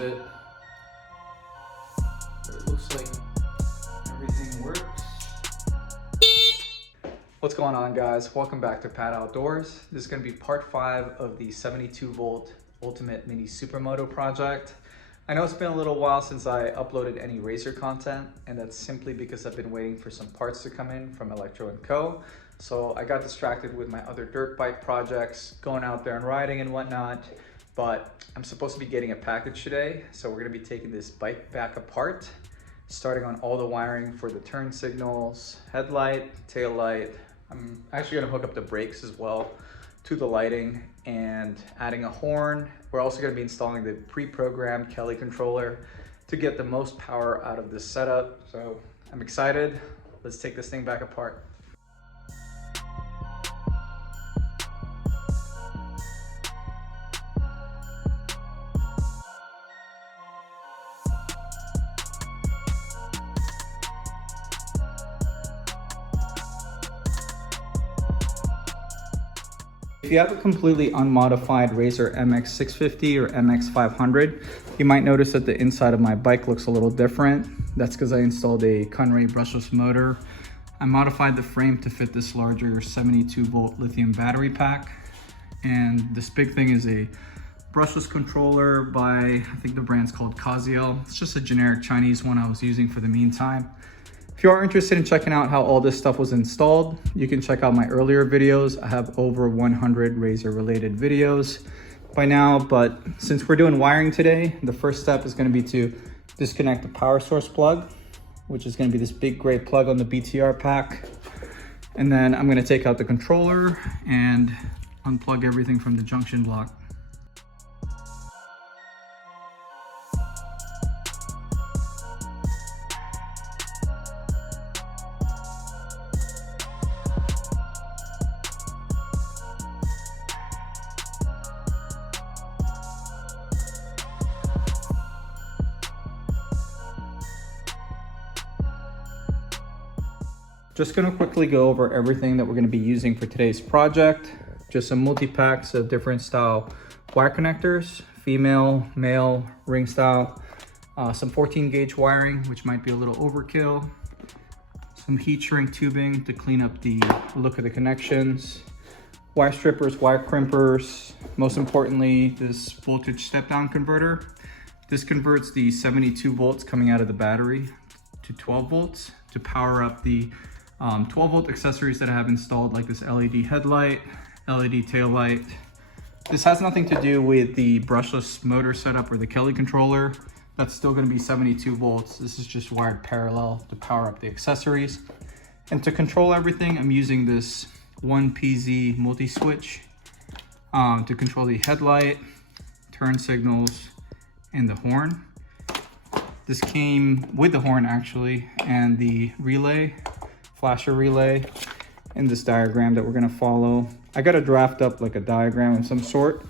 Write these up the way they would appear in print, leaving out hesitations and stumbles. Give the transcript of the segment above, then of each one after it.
bit. But it looks like everything works. What's going on, guys? Welcome back to Pat Outdoors. This is going to be part 5 of the 72 volt Ultimate Mini Supermoto project. I know it's been a little while since I uploaded any racer content, and that's simply because I've been waiting for some parts to come in from Electro & Co. So I got distracted with my other dirt bike projects, going out there and riding and whatnot, but I'm supposed to be getting a package today. So we're gonna be taking this bike back apart, starting on all the wiring for the turn signals, headlight, tail light. I'm actually gonna hook up the brakes as well to the lighting and adding a horn. We're also gonna be installing the pre-programmed Kelly controller to get the most power out of this setup. So I'm excited. Let's take this thing back apart. If you have a completely unmodified Racer MX650 or MX500, you might notice that the inside of my bike looks a little different. That's because I installed a Conray brushless motor. I modified the frame to fit this larger 72 volt lithium battery pack. And this big thing is a brushless controller by, I think the brand's called Casio. It's just a generic Chinese one I was using for the meantime. If you are interested in checking out how all this stuff was installed, you can check out my earlier videos. I have over 100 Razer related videos by now, but since we're doing wiring today, the first step is going to be to disconnect the power source plug, which is going to be this big gray plug on the BTR pack. And then I'm going to take out the controller and unplug everything from the junction block. Just gonna quickly go over everything that we're gonna be using for today's project. Just some multi-packs of different style wire connectors, female, male, ring style, some 14 gauge wiring, which might be a little overkill, some heat shrink tubing to clean up the look of the connections, wire strippers, wire crimpers, most importantly, this voltage step down converter. This converts the 72 volts coming out of the battery to 12 volts to power up the 12 volt accessories that I have installed, like this LED headlight, LED tail light. This has nothing to do with the brushless motor setup or the Kelly controller. That's still going to be 72 volts. This is just wired parallel to power up the accessories. And to control everything, I'm using this 1PZ multi-switch to control the headlight, turn signals, and the horn. This came with the horn actually, and the relay, flasher relay, in this diagram that we're gonna follow. I gotta draft up like a diagram of some sort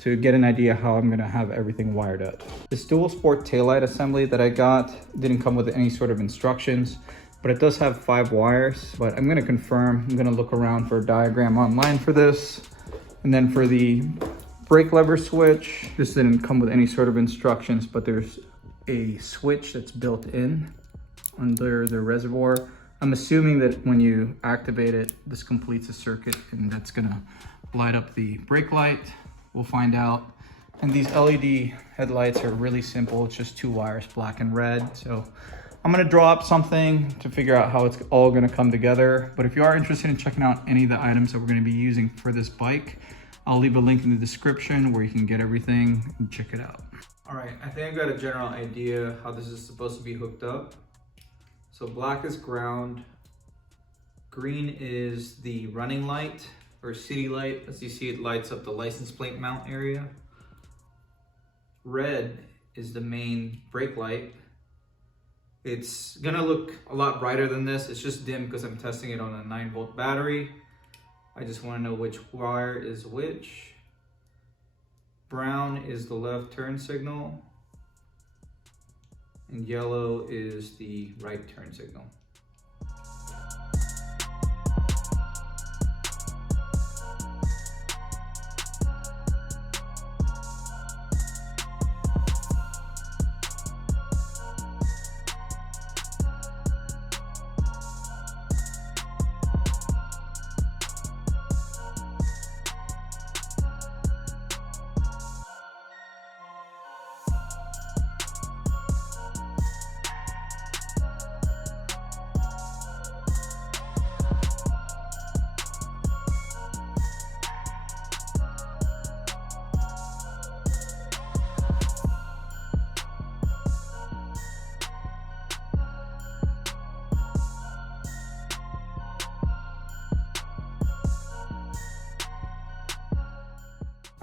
to get an idea how I'm gonna have everything wired up. This dual sport taillight assembly that I got didn't come with any sort of instructions, but it does have 5 wires. But I'm gonna confirm, I'm gonna look around for a diagram online for this. And then for the brake lever switch, this didn't come with any sort of instructions, but there's a switch that's built in under the reservoir. I'm assuming that when you activate it, this completes a circuit and that's gonna light up the brake light. We'll find out. And these LED headlights are really simple. It's just 2 wires, black and red. So I'm gonna draw up something to figure out how it's all gonna come together. But if you are interested in checking out any of the items that we're gonna be using for this bike, I'll leave a link in the description where you can get everything and check it out. All right, I think I've got a general idea how this is supposed to be hooked up. So black is ground, green is the running light or city light. As you see, it lights up the license plate mount area. Red is the main brake light. It's gonna look a lot brighter than this. It's just dim because I'm testing it on a 9 volt battery. I just wanna know which wire is which. Brown is the left turn signal. And yellow is the right turn signal.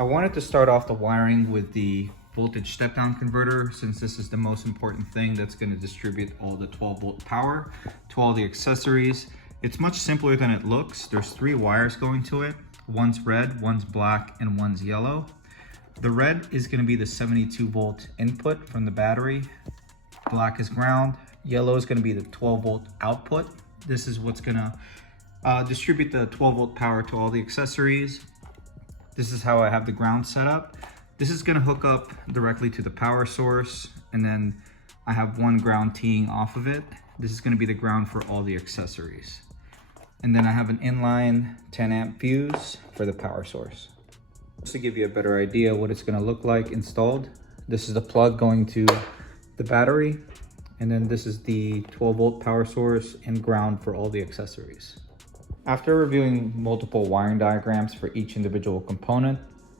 I wanted to start off the wiring with the voltage step-down converter, since this is the most important thing that's going to distribute all the 12-volt power to all the accessories. It's much simpler than it looks. There's 3 wires going to it. One's red, one's black, and one's yellow. The red is going to be the 72-volt input from the battery. Black is ground. Yellow is going to be the 12-volt output. This is what's going to distribute the 12-volt power to all the accessories. This is how I have the ground set up. This is going to hook up directly to the power source, and then I have one ground teeing off of it. This is going to be the ground for all the accessories. And then I have an inline 10 amp fuse for the power source. Just to give you a better idea what it's going to look like installed, this is the plug going to the battery, and then this is the 12-volt power source and ground for all the accessories. After reviewing multiple wiring diagrams for each individual component,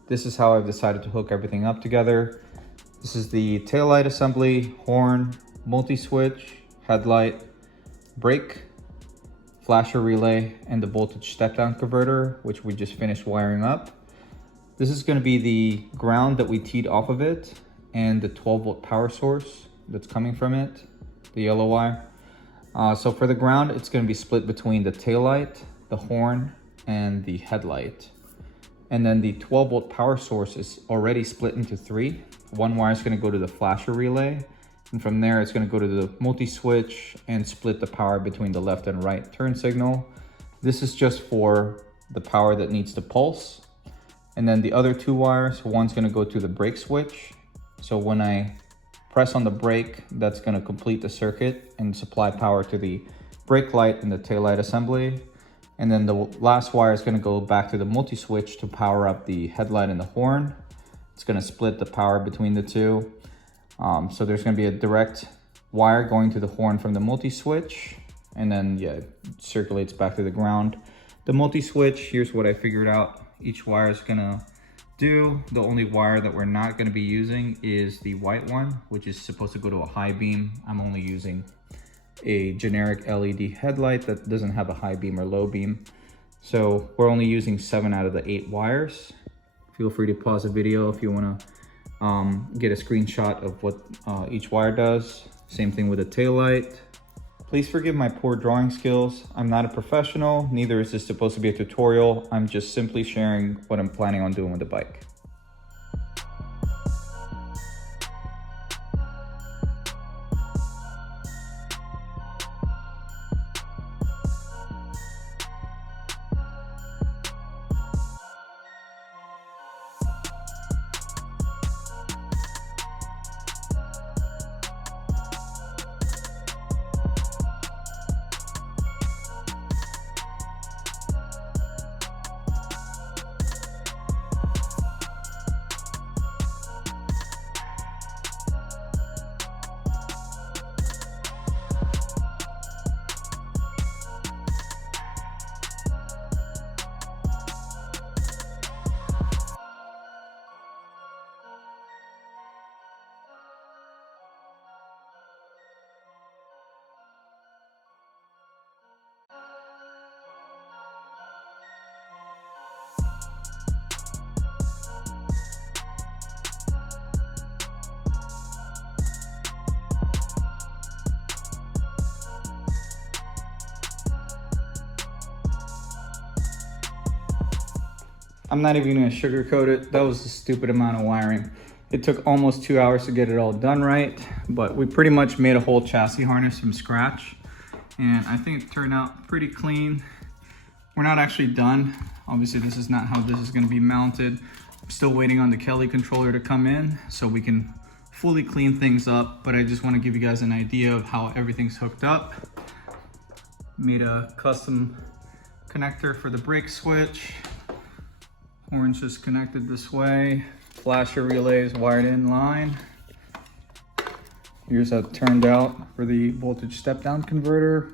this is how I've decided to hook everything up together. This is the taillight assembly, horn, multi-switch, headlight, brake, flasher relay, and the voltage step-down converter, which we just finished wiring up. This is going to be the ground that we teed off of it, and the 12-volt power source that's coming from it, the yellow wire. So for the ground, it's going to be split between the taillight, the horn, and the headlight. And then the 12-volt power source is already split into 3. One wire is going to go to the flasher relay, and from there it's going to go to the multi-switch and split the power between the left and right turn signal. This is just for the power that needs to pulse. And then the other 2 wires, one's going to go to the brake switch. So when I press on the brake, that's going to complete the circuit and supply power to the brake light and the taillight assembly. And then the last wire is going to go back to the multi-switch to power up the headlight and the horn. It's going to split the power between the 2. So there's going to be a direct wire going to the horn from the multi-switch, and then it circulates back to the ground. The multi-switch, here's what I figured out each wire is going to do. The only wire that we're not going to be using is the white one, which is supposed to go to a high beam. I'm only using a generic LED headlight that doesn't have a high beam or low beam. So we're only using 7 out of the 8 wires. Feel free to pause the video if you want to get a screenshot of what each wire does. Same thing with the taillight. Please forgive my poor drawing skills. I'm not a professional, neither is this supposed to be a tutorial. I'm just simply sharing what I'm planning on doing with the bike. I'm not even gonna sugarcoat it. That was a stupid amount of wiring. It took almost 2 hours to get it all done right, but we pretty much made a whole chassis harness from scratch, and I think it turned out pretty clean. We're not actually done. Obviously, this is not how this is gonna be mounted. I'm still waiting on the Kelly controller to come in so we can fully clean things up, but I just wanna give you guys an idea of how everything's hooked up. Made a custom connector for the brake switch. Horn's just connected this way. Flasher relay is wired in line. Here's how it turned out for the voltage step-down converter.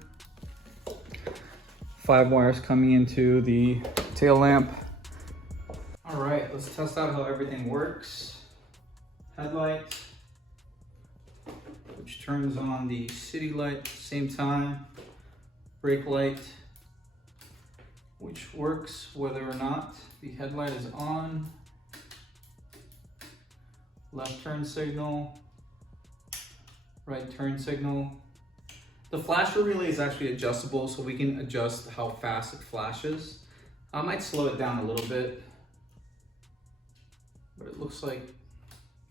5 wires coming into the tail lamp. All right, let's test out how everything works. Headlight, which turns on the city light at the same time. Brake light, which works whether or not the headlight is on. left turn signal, right turn signal. The flasher relay is actually adjustable, so we can adjust how fast it flashes. I might slow it down a little bit, but it looks like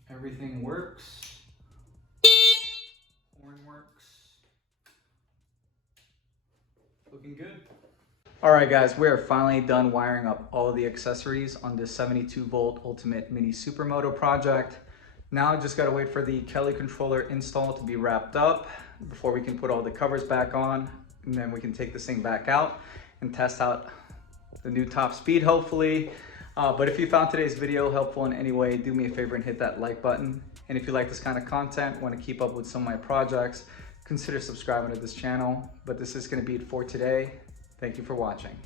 everything works. Horn works. Looking good. All right guys, we are finally done wiring up all of the accessories on this 72 volt Ultimate Mini Supermoto project. Now just gotta wait for the Kelly controller install to be wrapped up before we can put all the covers back on, and then we can take this thing back out and test out the new top speed, hopefully. But if you found today's video helpful in any way, do me a favor and hit that like button. And if you like this kind of content, want to keep up with some of my projects, consider subscribing to this channel. But this is going to be it for today. Thank you for watching.